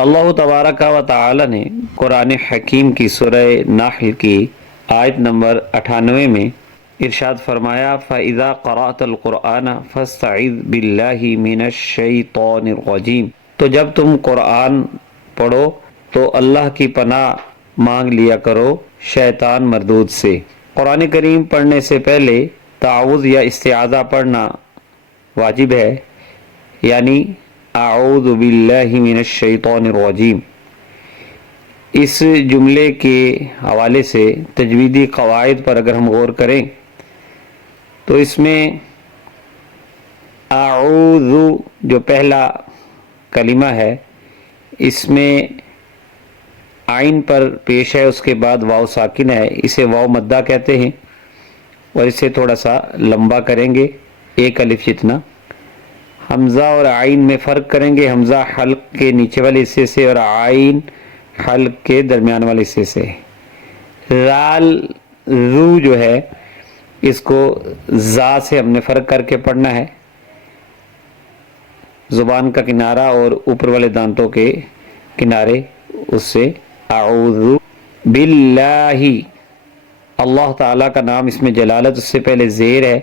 اللہ تبارک و تعالی نے قرآن حکیم کی سورہ نحل کی آیت نمبر 98 میں ارشاد فرمایا فَإِذَا قَرَأْتَ الْقُرْآنَ فَاسْتَعِذْ بِاللَّهِ مِنَ الشَّيْطَانِ الرَّجِيمِ، تو جب تم قرآن پڑھو تو اللہ کی پناہ مانگ لیا کرو شیطان مردود سے۔ قرآن کریم پڑھنے سے پہلے تعوذ یا استعاذہ پڑھنا واجب ہے، یعنی اعوذ باللہ من الشیطان الرجیم۔ اس جملے کے حوالے سے تجویدی قواعد پر اگر ہم غور کریں تو اس میں اعوذ جو پہلا کلمہ ہے اس میں عین پر پیش ہے، اس کے بعد واو ساکن ہے، اسے واو مدہ کہتے ہیں، اور اسے تھوڑا سا لمبا کریں گے ایک الف جتنا۔ حمزہ اور عین میں فرق کریں گے، حمزہ حلق کے نیچے والے حصے سے اور عین حلق کے درمیان والے حصے سے۔ رال رو جو ہے اس کو زا سے ہم نے فرق کر کے پڑھنا ہے، زبان کا کنارہ اور اوپر والے دانتوں کے کنارے، اس سے اعوذ باللہ، اللہ تعالیٰ کا نام اس میں جلالت، اس سے پہلے زیر ہے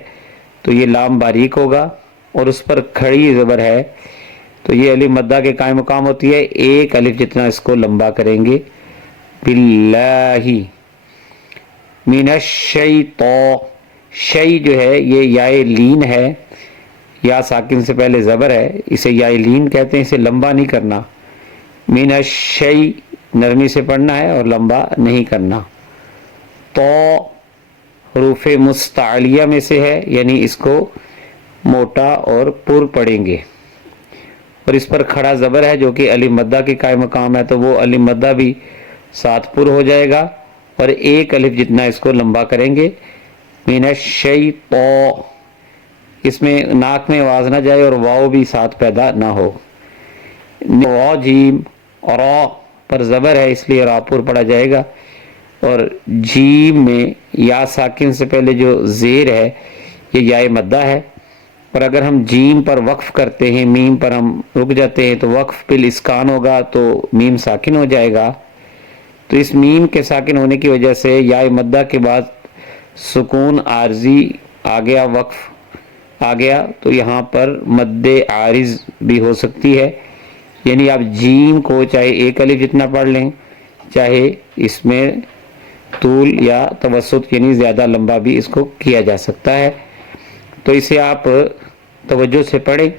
تو یہ لام باریک ہوگا اور اس پر کھڑی زبر ہے تو یہ الف مدہ کے قائم مقام ہوتی ہے، ایک الف جتنا اس کو لمبا کریں گے۔ باللہ من الشیطان، شی جو ہے یہ یائے لین ہے، یا ساکن سے پہلے زبر ہے، اسے یائے لین کہتے ہیں، اسے لمبا نہیں کرنا۔ من الشی نرمی سے پڑھنا ہے اور لمبا نہیں کرنا۔ تو حروف مستعلیہ میں سے ہے، یعنی اس کو موٹا اور پر پڑھیں گے، اور اس پر کھڑا زبر ہے جو کہ الف مدہ کے قائم مقام ہے تو وہ الف مدہ بھی ساتھ پر ہو جائے گا اور ایک الف جتنا اس کو لمبا کریں گے۔ من الشیطان، اس میں ناک میں آواز نہ جائے اور واو بھی ساتھ پیدا نہ ہو۔ را جیم، را پر زبر ہے اس لیے را پر پڑھا جائے گا، اور جیم میں یا ساکن سے پہلے جو زیر ہے یہ یائے مدہ ہے، اور اگر ہم جیم پر وقف کرتے ہیں، میم پر ہم رک جاتے ہیں تو وقف بالاسکان ہوگا تو میم ساکن ہو جائے گا، تو اس میم کے ساکن ہونے کی وجہ سے یائے مدہ کے بعد سکون عارضی آ گیا، وقف آ گیا، تو یہاں پر مد عارض بھی ہو سکتی ہے، یعنی آپ جیم کو چاہے ایک الف جتنا پڑھ لیں، چاہے اس میں طول یا توسط یعنی زیادہ لمبا بھی اس کو کیا جا سکتا ہے، تو اسے آپ توجہ سے پڑھیں۔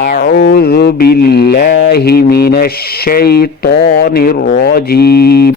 اعوذ باللہ من الشیطان الرجیم۔